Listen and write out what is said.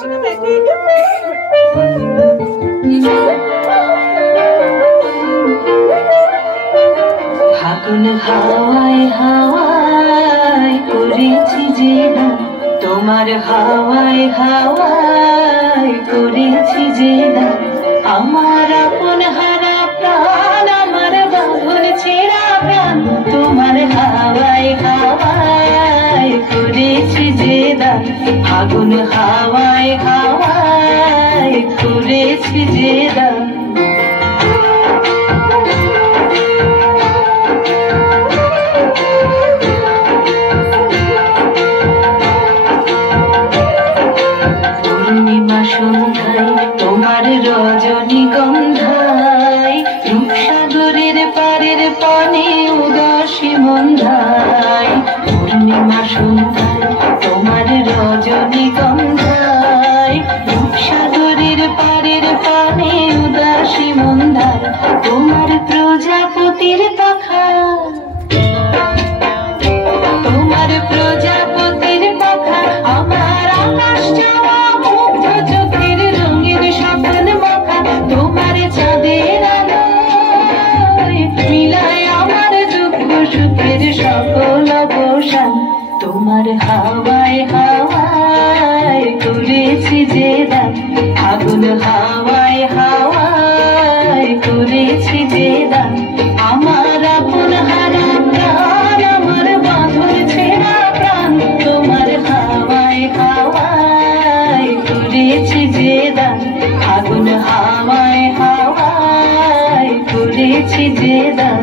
ফাগুন হাওয়ায় হাওয়ায় করেছি যে দান, তোমার হাওয়ায় হাওয়ায় করেছি যে দান। আমার আপন হারা প্রাণ, আমার বাঁধন ছেঁড়া প্রাণ, তোমার হাওয়ায় হাওয়ায় করেছি যে দান। ফাগুন হাওয়ায় হাওয়ায় করেছি যে দান। তোমার রজনীগন্ধায় রূপসাগরের পারের পানে উদাসী মন্ধায়। পূর্ণিমা সন্ধ্যায় তোমার রজনীগন্ধায় রূপসাগরের পারের পানে উদাসী মন্ধায়। তোমার প্রজাপতির পাখা, তোমার প্রজাপতির পাখা, আমার আকাশ চাওয়া মুগ্ধ চোখের রঙিন স্বপ্ন মাখা। তোমার চাঁদের আলোয় মিলায় আমার দুঃখ সুখের সকল অবসান। তোমার হাওয়ায় হাওয়ায় করেছি যে দান, ফাগুন হাওয়ায় হাওয়ায় করেছি যে দান। আমার আপন হারা প্রাণ, আমার বাঁধন ছেঁড়া প্রাণ, তোমার হাওয়ায় হাওয়ায় করেছি যে দান। ফাগুন হাওয়ায় হাওয়ায় করেছি যে দান।